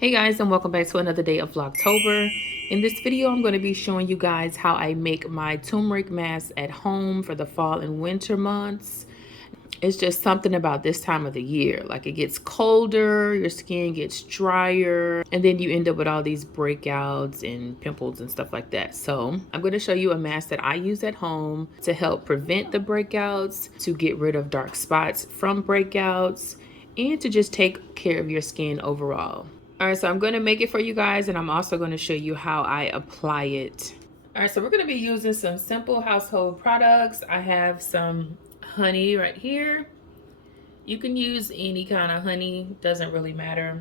Hey guys, and welcome back to another day of Vlogtober. In this video, I'm going to be showing you guys how I make my turmeric mask at home for the fall and winter months. It's just something about this time of the year. Like, it gets colder, your skin gets drier, and then you end up with all these breakouts and pimples and stuff like that. So I'm going to show you a mask that I use at home to help prevent the breakouts, to get rid of dark spots from breakouts, and to just take care of your skin overall. All right, so I'm going to make it for you guys, and I'm also going to show you how I apply it. All right, so we're going to be using some simple household products. I have some honey right here. You can use any kind of honey, doesn't really matter.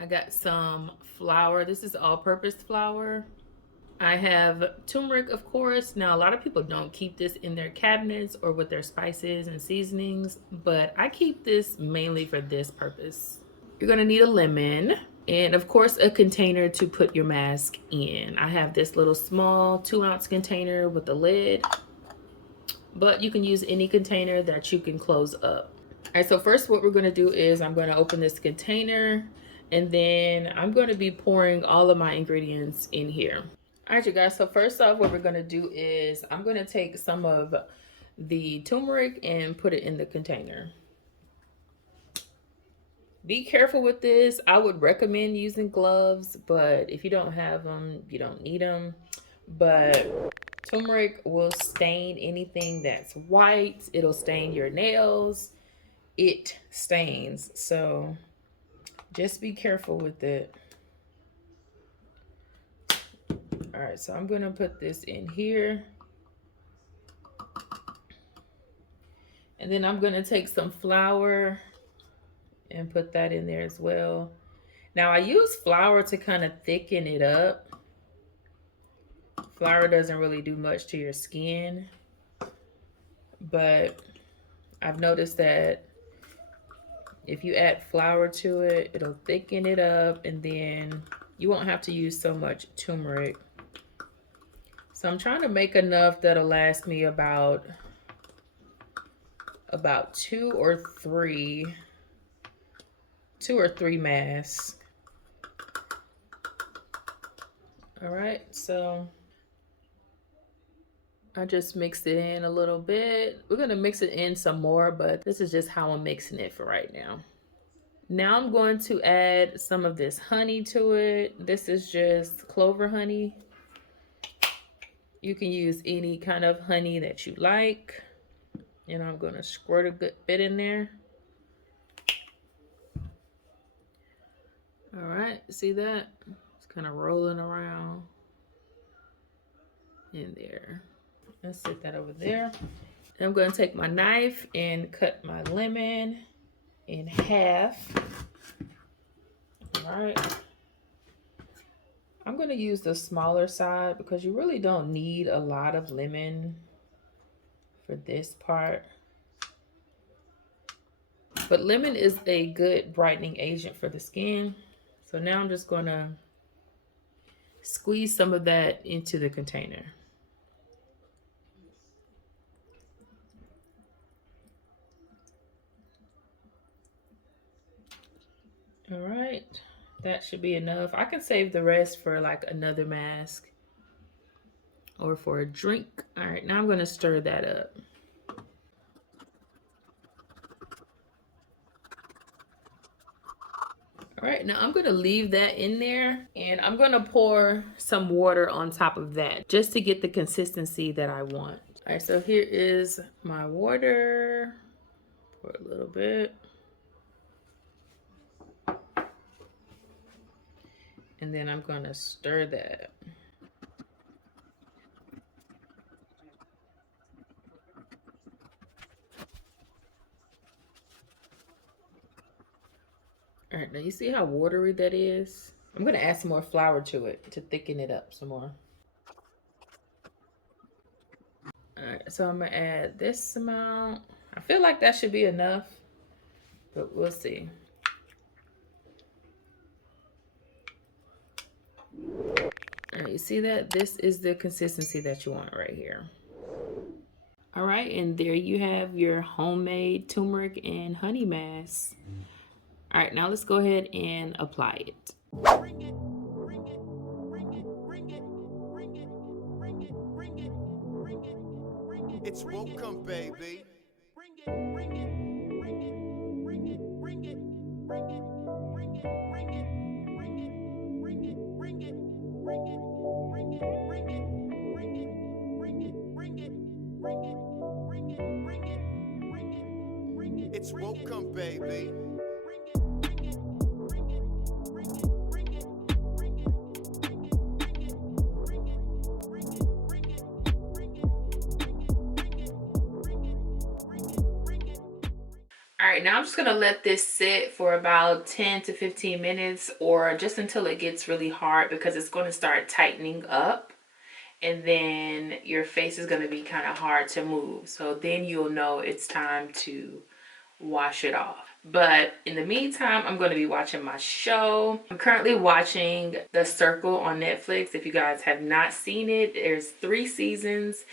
I got some flour. This is all-purpose flour. I have turmeric, of course. Now, a lot of people don't keep this in their cabinets or with their spices and seasonings, but I keep this mainly for this purpose. You're going to need a lemon. And of course, a container to put your mask in. I have this little small 2-ounce container with a lid, but you can use any container that you can close up. All right, so first what we're gonna do is I'm gonna open this container, and then I'm gonna be pouring all of my ingredients in here. All right, you guys, so first off, what we're gonna do is I'm gonna take some of the turmeric and put it in the container. Be careful with this. I would recommend using gloves, but if you don't have them, you don't need them. But turmeric will stain anything that's white. It'll stain your nails. It stains. So just be careful with it. All right, so I'm going to put this in here. And then I'm going to take some flour and put that in there as well. Now, I use flour to kind of thicken it up. Flour doesn't really do much to your skin, but I've noticed that if you add flour to it, it'll thicken it up, and then you won't have to use so much turmeric. So I'm trying to make enough that'll last me about 2 or 3 masks. All right, so I just mixed it in a little bit. We're gonna mix it in some more, but this is just how I'm mixing it for right now. Now I'm going to add some of this honey to it. This is just clover honey. You can use any kind of honey that you like. And I'm gonna squirt a good bit in there. All right, see that? It's kind of rolling around in there. Let's set that over there. I'm going to take my knife and cut my lemon in half. All right. I'm going to use the smaller side because you really don't need a lot of lemon for this part. But lemon is a good brightening agent for the skin. So now I'm just going to squeeze some of that into the container. All right, that should be enough. I can save the rest for like another mask or for a drink. All right, now I'm going to stir that up. All right, now I'm going to leave that in there, and I'm going to pour some water on top of that just to get the consistency that I want. All right, so here is my water. Pour a little bit. And then I'm going to stir that. All right, now you see how watery that is? I'm going to add some more flour to it to thicken it up some more. All right, so I'm going to add this amount. I feel like that should be enough, but we'll see. All right, you see that? This is the consistency that you want right here. All right, and there you have your homemade turmeric and honey mask. All right, now let's go ahead and apply it. It's welcome, baby. It's welcome, baby. All right, now I'm just gonna let this sit for about 10 to 15 minutes or just until it gets really hard, because it's gonna start tightening up and then your face is gonna be kind of hard to move. So then you'll know it's time to wash it off. But in the meantime, I'm going to be watching my show. I'm currently watching The Circle on Netflix. If you guys have not seen it, there's 3 seasons.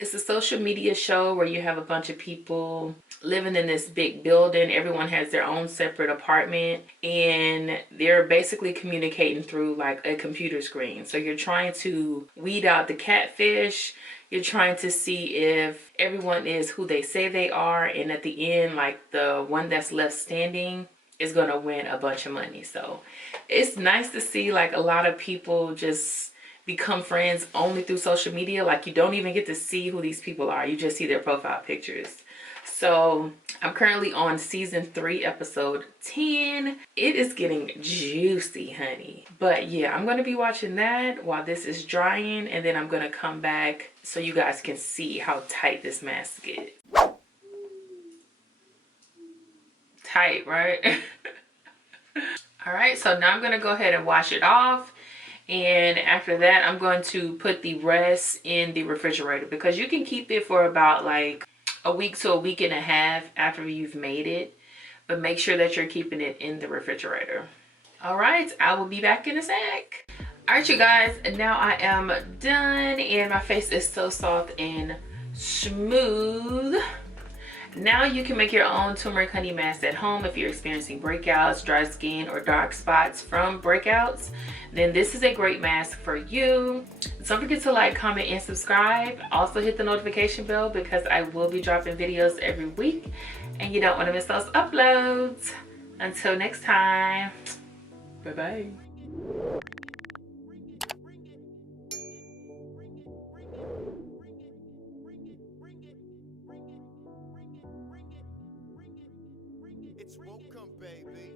It's a social media show where you have a bunch of people living in this big building. Everyone has their own separate apartment and they're basically communicating through like a computer screen. So you're trying to weed out the catfish. You're trying to see if everyone is who they say they are, and at the end, like, the one that's left standing is gonna win a bunch of money. So it's nice to see like a lot of people just become friends only through social media. Like, you don't even get to see who these people are, you just see their profile pictures. So I'm currently on season 3, episode 10. It is getting juicy, honey. But yeah, I'm going to be watching that while this is drying, and then I'm going to come back so you guys can see how tight this mask is. Tight, right? All right, so now I'm going to go ahead and wash it off. And after that, I'm going to put the rest in the refrigerator, because you can keep it for about like a week to a week and a half after you've made it, but make sure that you're keeping it in the refrigerator. All right, I will be back in a sec. All right, you guys, now I am done and my face is so soft and smooth. Now you can make your own turmeric honey mask at home if you're experiencing breakouts, dry skin, or dark spots from breakouts. Then this is a great mask for you. Don't forget to like, comment, and subscribe. Also hit the notification bell, because I will be dropping videos every week and you don't want to miss those uploads. Until next time, bye-bye. It's welcome, baby.